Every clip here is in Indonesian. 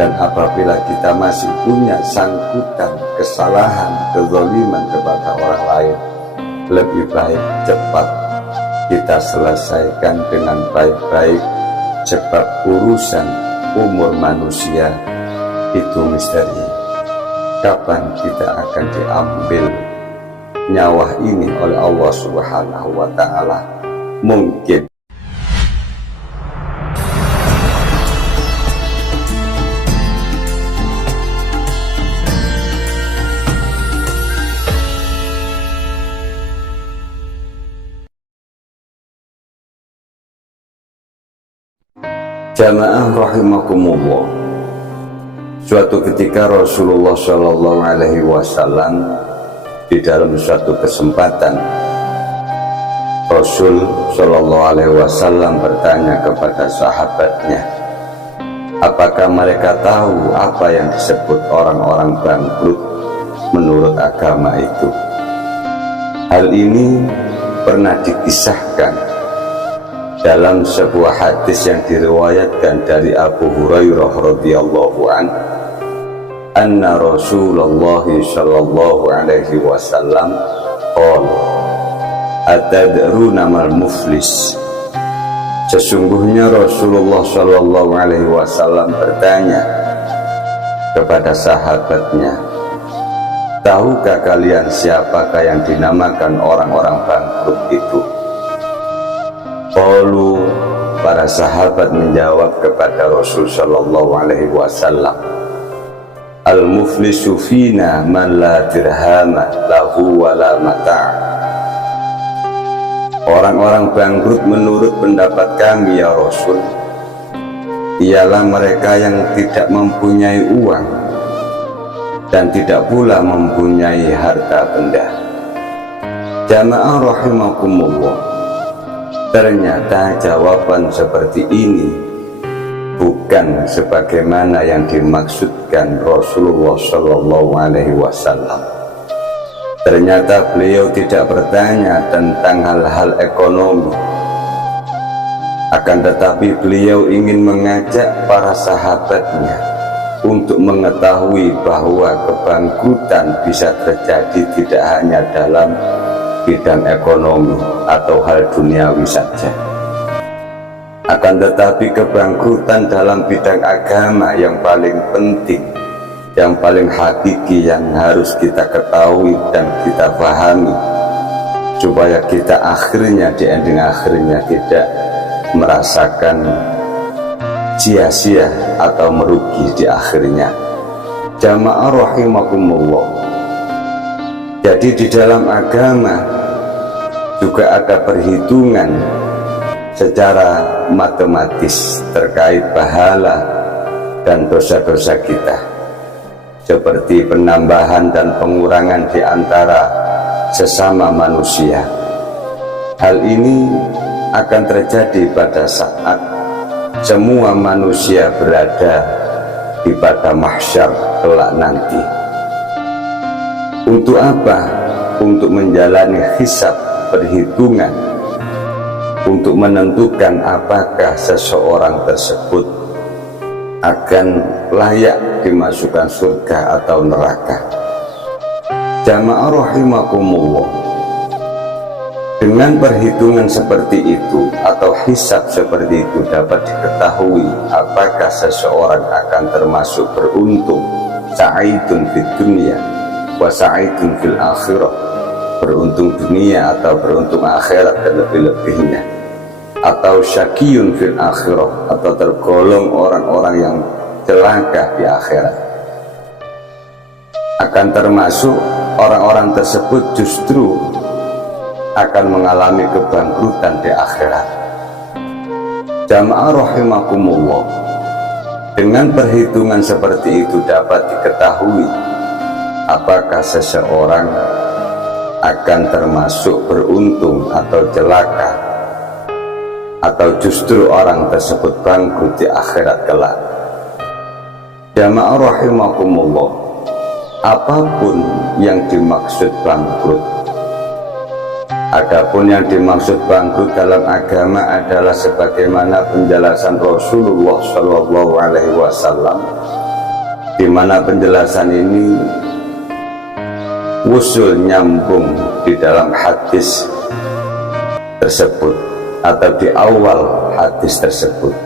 Dan apabila kita masih punya sangkutan, kesalahan, kezaliman kepada orang lain, lebih baik cepat kita selesaikan dengan baik-baik, sebab urusan umur manusia itu misteri. Kapan kita akan diambil nyawa ini oleh Allah Subhanahu wa Ta'ala? Mungkin jamaah rahimakumullah, suatu ketika Rasulullah Shallallahu Alaihi Wasallam di dalam suatu kesempatan, Rasul Shallallahu Alaihi Wasallam bertanya kepada sahabatnya, apakah mereka tahu apa yang disebut orang-orang bangkrut menurut agama itu? Hal ini pernah dikisahkan dalam sebuah hadis yang diriwayatkan dari Abu Hurairah radhiyallahu anhu, anna Rasulullah sallallahu alaihi wasallam qala atadruna mal muflis. Sesungguhnya Rasulullah sallallahu alaihi wasallam bertanya kepada sahabatnya, tahukah kalian siapakah yang dinamakan orang-orang bangkrut itu? Qalu, para sahabat menjawab kepada Rasul sallallahu alaihi wasallam, al-muflisu fina man la dirhama lahu wa la mata'. Orang-orang bangkrut menurut pendapat kami ya Rasul, ialah mereka yang tidak mempunyai uang dan tidak pula mempunyai harta benda. Jamaah rahimakumullah, ternyata jawaban seperti ini bukan sebagaimana yang dimaksudkan Rasulullah Shallallahu Alaihi Wasallam. Ternyata beliau tidak bertanya tentang hal-hal ekonomi, akan tetapi beliau ingin mengajak para sahabatnya untuk mengetahui bahwa kebangkrutan bisa terjadi tidak hanya dalam bidang ekonomi atau hal duniawi saja, akan tetapi kebangkrutan dalam bidang agama yang paling penting, yang paling hakiki, yang harus kita ketahui dan kita pahami, supaya kita akhirnya di ending akhirnya tidak merasakan sia-sia atau merugi di akhirnya. Jamaah rahimakumullah, jadi di dalam agama juga ada perhitungan secara matematis terkait pahala dan dosa-dosa kita, seperti penambahan dan pengurangan di antara sesama manusia. Hal ini akan terjadi pada saat semua manusia berada di pada mahsyar kelak nanti. Untuk apa? Untuk menjalani hisab, perhitungan, untuk menentukan apakah seseorang tersebut akan layak dimasukkan surga atau neraka. Jamaah rahimakumullah, dengan perhitungan seperti itu atau hisab seperti itu dapat diketahui apakah seseorang akan termasuk beruntung, sa'idun fid dunya wa sa'idun fil akhirah, beruntung dunia atau beruntung akhirat dan lebih-lebihnya, atau syakiyun fil akhirah, atau tergolong orang-orang yang celaka di akhirat. Akan termasuk orang-orang tersebut justru akan mengalami kebangkrutan di akhirat. Jamaah rahimakumullah, dengan perhitungan seperti itu dapat diketahui apakah seseorang akan termasuk beruntung atau celaka, atau justru orang tersebut bangkrut di akhirat kelak. Jamaah rahimakumullah, apapun yang dimaksud bangkrut, adapun yang dimaksud bangkrut dalam agama adalah sebagaimana penjelasan Rasulullah Shallallahu Alaihi Wasallam di mana penjelasan ini usul nyambung di dalam hadis tersebut atau di awal hadis tersebut.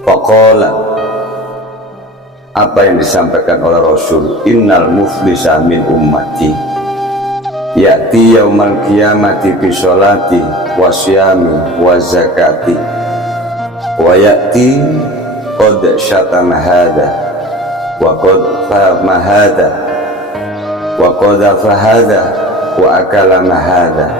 Faqala, apa yang disampaikan oleh Rasul, innal muflisa min ummati ya'ti yaumal qiyamati bi sholati wa siyami wa zakati wa ya'ti qad syatama hadha wa qad fahama hadha wa qadhafa hadha wa akalama hadha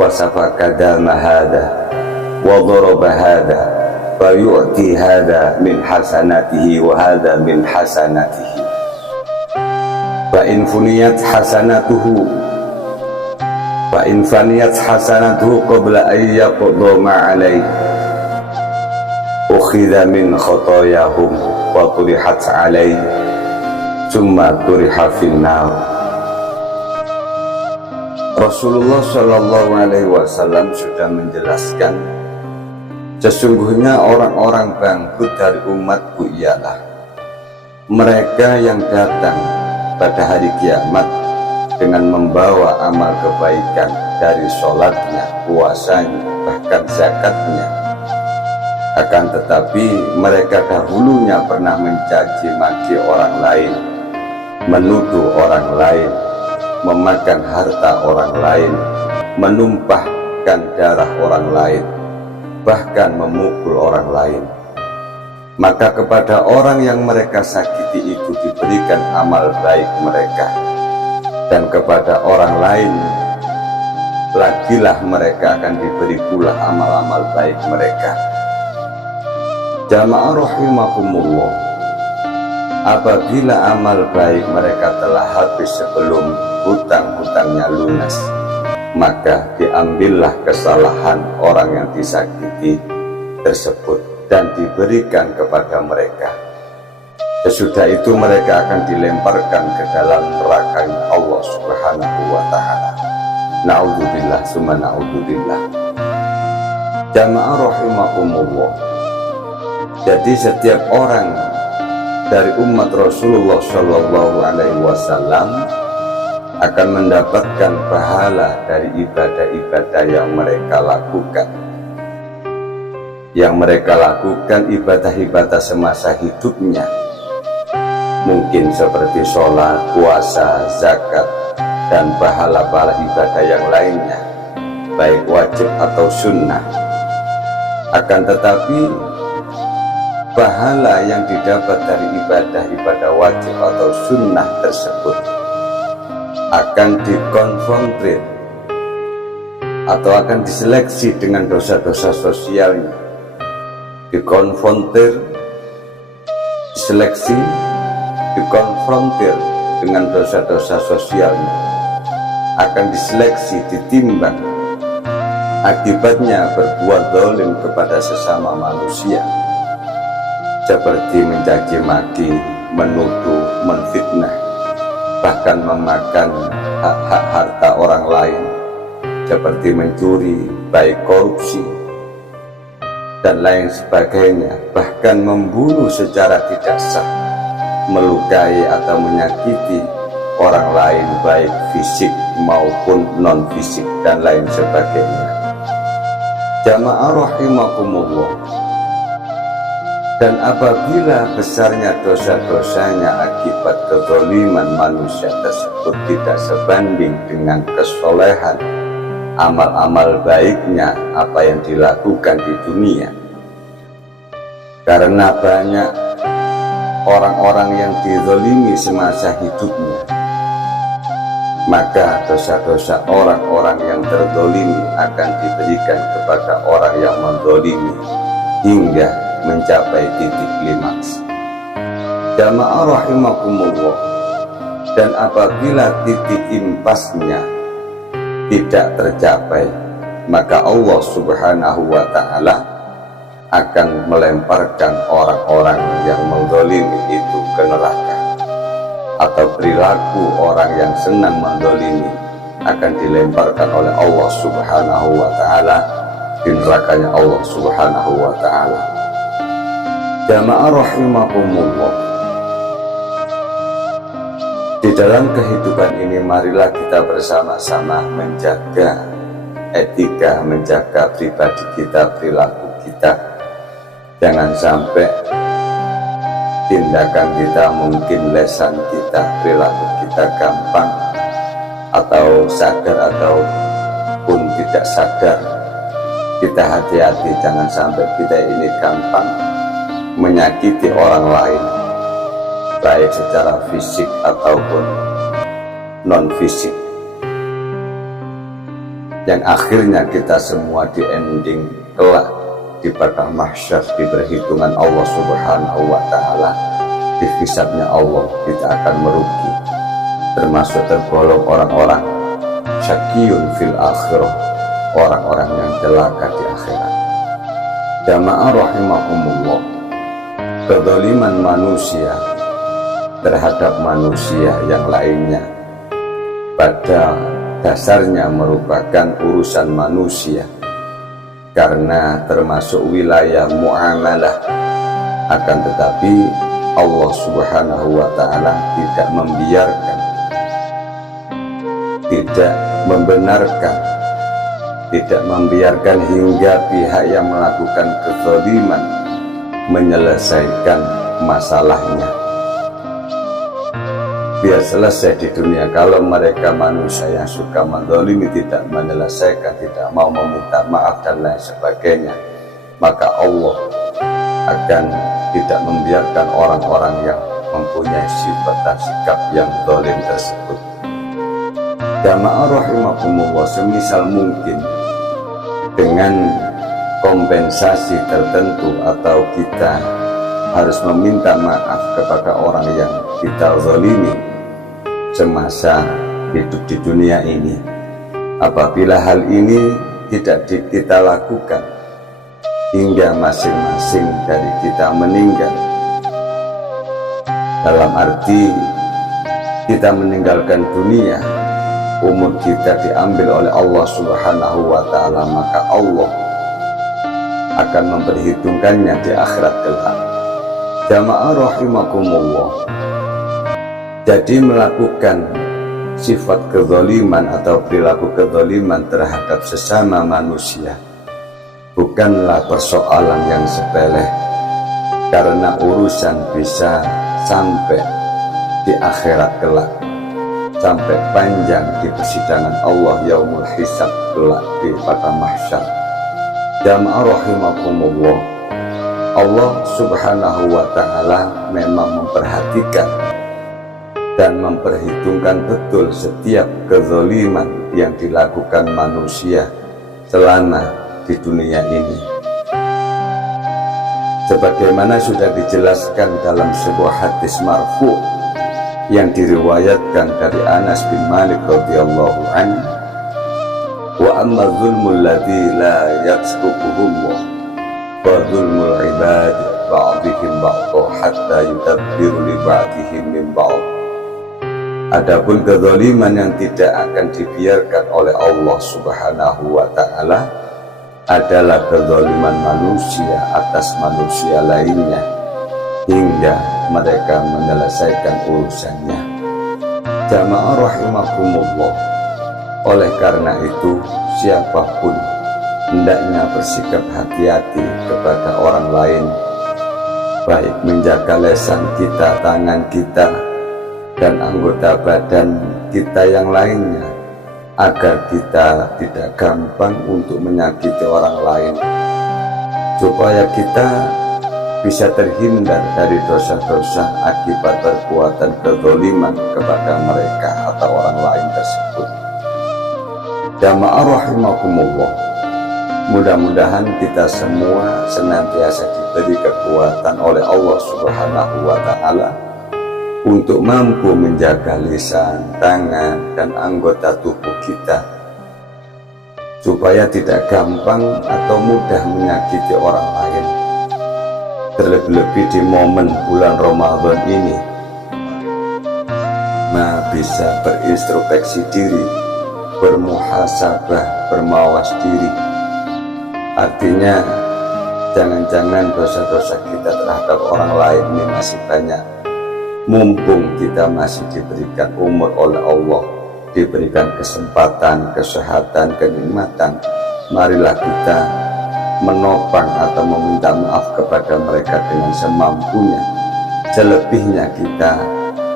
wa safaka dama hadha wa daraba hadha fa yu'ti hadha min hasanatihi wa hadha min hasanatihi fa in funiyat hasanatuhu fa in faniyat hasanatuhu qabla an yaqda ma alayhi ukhidha min khotoyahum wa turihat alayhi summa turiha fil nar. Rasulullah Shallallahu Alaihi Wasallam sudah menjelaskan, sesungguhnya orang-orang bangkrut dari umatku ialah mereka yang datang pada hari kiamat dengan membawa amal kebaikan dari sholatnya, puasanya, bahkan zakatnya. Akan tetapi mereka dahulunya pernah mencaci maki orang lain, menuduh orang lain, memakan harta orang lain, menumpahkan darah orang lain, bahkan memukul orang lain. Maka kepada orang yang mereka sakiti itu diberikan amal baik mereka, dan kepada orang lain lagilah mereka akan diberi pula amal-amal baik mereka. Jamaah rahimakumullah, apabila amal baik mereka telah habis sebelum hutang-hutangnya lunas, maka diambillah kesalahan orang yang disakiti tersebut dan diberikan kepada mereka. Sesudah itu mereka akan dilemparkan ke dalam neraka Allah Subhanahu wa ta'ala. Na'udzubillah summa na'udzubillah. Jamaah rahimakumullah, jadi setiap orang dari umat Rasulullah Shallallahu Alaihi Wasallam akan mendapatkan pahala dari ibadah-ibadah yang mereka lakukan. Yang mereka lakukan ibadah-ibadah semasa hidupnya, mungkin seperti sholat, puasa, zakat, dan pahala-pahala ibadah yang lainnya, baik wajib atau sunnah. Akan tetapi pahala yang didapat dari ibadah-ibadah wajib atau sunnah tersebut akan dikonfrontir atau akan diseleksi dengan dosa-dosa sosialnya, dikonfrontir, diseleksi, dikonfrontir dengan dosa-dosa sosialnya, akan diseleksi, ditimbang. Akibatnya berbuat zalim kepada sesama manusia, seperti mencaci maki, menuduh, menfitnah, bahkan memakan hak-hak harta orang lain, seperti mencuri, baik korupsi, dan lain sebagainya, bahkan membunuh secara tidak sah, melukai atau menyakiti orang lain, baik fisik maupun non-fisik, dan lain sebagainya. Jamaah rahimakumullah, dan apabila besarnya dosa-dosanya akibat kezaliman manusia tersebut tidak sebanding dengan kesolehan amal-amal baiknya apa yang dilakukan di dunia, karena banyak orang-orang yang dizalimi semasa hidupnya, maka dosa-dosa orang-orang yang terzalimi akan diberikan kepada orang yang menzalimi hingga mencapai titik klimaks. Jamaah rahimakumullah, dan apabila titik impasnya tidak tercapai, maka Allah Subhanahu wa ta'ala akan melemparkan orang-orang yang menzalimi itu ke neraka, atau perilaku orang yang senang menzalimi akan dilemparkan oleh Allah Subhanahu wa ta'ala di nerakanya Allah Subhanahu wa ta'ala. Jamaah rahimakumullah, Di dalam kehidupan ini marilah kita bersama-sama menjaga etika, menjaga pribadi kita, perilaku kita. Jangan sampai tindakan kita, mungkin lesan kita, perilaku kita gampang atau sadar ataupun tidak sadar. Kita hati-hati, jangan sampai kita ini gampang menyakiti orang lain, baik secara fisik ataupun non fisik, yang akhirnya kita semua di ending kelak di padang mahsyar, di perhitungan Allah Subhanahu wa Ta'ala, di hisabnya Allah, kita akan merugi, termasuk tergolong orang-orang syakiyun fil akhirah, orang-orang yang celaka di akhirat. Jamaah rahimakumullah, kezaliman manusia terhadap manusia yang lainnya pada dasarnya merupakan urusan manusia, karena termasuk wilayah muamalah. Akan tetapi Allah Subhanahu wa Ta'ala tidak membiarkan, tidak membenarkan, tidak membiarkan hingga pihak yang melakukan kezaliman menyelesaikan masalahnya. Biar selesai di dunia. Kalau mereka manusia yang suka menzalimi, tidak menyelesaikan, tidak mau meminta maaf dan lain sebagainya, maka Allah akan tidak membiarkan orang-orang yang mempunyai sifat dan sikap yang zalim tersebut. Jamaah rahimakumullah, semisal mungkin dengan kompensasi tertentu atau kita harus meminta maaf kepada orang yang kita zalimi semasa hidup di dunia ini. Apabila hal ini tidak kita lakukan hingga masing-masing dari kita meninggal, dalam arti kita meninggalkan dunia, umur kita diambil oleh Allah Subhanahu wa Ta'ala, maka Allah akan memperhitungkannya di akhirat kelak. Jamaah rahimakumullah, jadi melakukan sifat kezaliman atau perilaku kezaliman terhadap sesama manusia bukanlah persoalan yang sepele, karena urusan bisa sampai di akhirat kelak, sampai panjang di persidangan Allah yaumul hisab kelak di padang mahsyar. Jamaah rahimakumullah, Allah Subhanahu wa Ta'ala memang memperhatikan dan memperhitungkan betul setiap kezaliman yang dilakukan manusia selama di dunia ini. Sebagaimana sudah dijelaskan dalam sebuah hadis marfu yang diriwayatkan dari Anas bin Malik radhiyallahu anhu, wa amma zulmul ladzi la yasbuquhullah wa zulmul ibad ba'dihim ba'dha hatta yudabbiru li ba'dihim min ba'd. Adapun kezaliman yang tidak akan dibiarkan oleh Allah Subhanahu wa Ta'ala adalah kezaliman manusia atas manusia lainnya hingga mereka menyelesaikan urusannya. Jamaah rahimakumullah, oleh karena itu siapapun hendaknya bersikap hati-hati kepada orang lain, baik menjaga lisan kita, tangan kita, dan anggota badan kita yang lainnya, agar kita tidak gampang untuk menyakiti orang lain, supaya kita bisa terhindar dari dosa-dosa akibat perbuatan kezaliman kepada mereka atau orang lain tersebut. Jamaah rahimakumullah, mudah-mudahan kita semua senantiasa diberi kekuatan oleh Allah Subhanahu wa Ta'ala untuk mampu menjaga lisan, tangan, dan anggota tubuh kita, supaya tidak gampang atau mudah menyakiti orang lain. Terlebih-lebih di momen bulan Ramadan ini, bisa berintrospeksi diri, bermuhasabah, bermawas diri. Artinya, jangan-jangan dosa-dosa kita terhadap orang lain ini masih banyak, Mumpung kita masih diberikan umur oleh Allah, diberikan kesempatan, kesehatan, kenikmatan, marilah kita menopang atau meminta maaf kepada mereka dengan semampunya. Selebihnya kita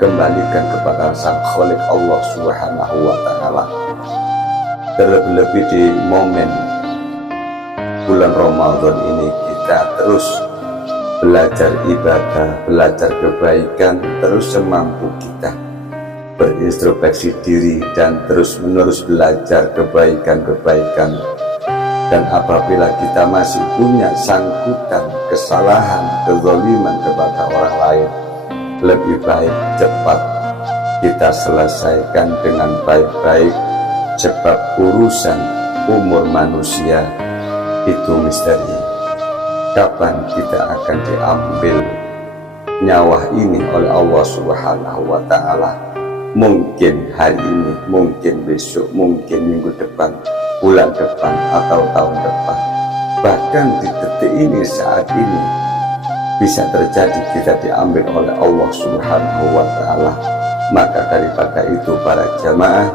kembalikan kepada Sang Khalik Allah Subhanahu wa Ta'ala. Terlebih-lebih di momen bulan Ramadan ini, kita terus belajar ibadah, belajar kebaikan, terus semampu kita berintrospeksi diri dan terus menerus belajar kebaikan-kebaikan. Dan apabila kita masih punya sangkutan, kesalahan, kezaliman kepada orang lain, lebih baik cepat kita selesaikan dengan baik-baik, sebab urusan umur manusia itu misteri. Kapan kita akan diambil nyawa ini oleh Allah Subhanahu wa Ta'ala? Mungkin hari ini, mungkin besok, mungkin minggu depan, bulan depan, atau tahun depan. Bahkan di detik ini, saat ini, bisa terjadi kita diambil oleh Allah Subhanahu wa Ta'ala. Maka daripada itu, para jamaah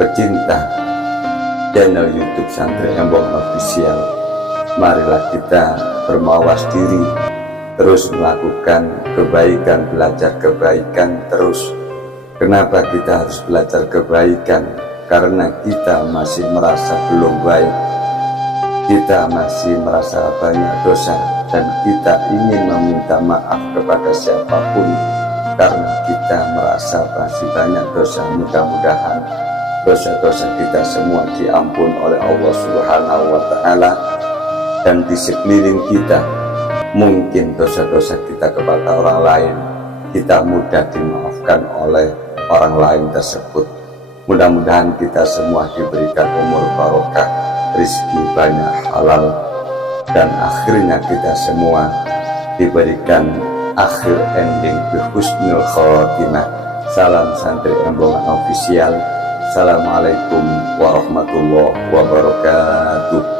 pecinta channel YouTube Santri Embong Official, marilah kita bermawas diri, terus melakukan kebaikan, belajar kebaikan terus. Kenapa kita harus belajar kebaikan? Karena kita masih merasa belum baik, kita masih merasa banyak dosa, dan kita ingin meminta maaf kepada siapapun karena kita merasa masih banyak dosa. Mudah-mudahan dosa-dosa kita semua diampun oleh Allah Subhanahu wa Ta'ala. Dan di sekeliling kita, mungkin dosa-dosa kita kepada orang lain, kita mudah dimaafkan oleh orang lain tersebut. Mudah-mudahan kita semua diberikan umur barokah, rizki banyak halal, dan akhirnya kita semua diberikan akhir ending bihusnul khotimah. Salam Santri Embongan Official. Assalamualaikum warahmatullahi wabarakatuh.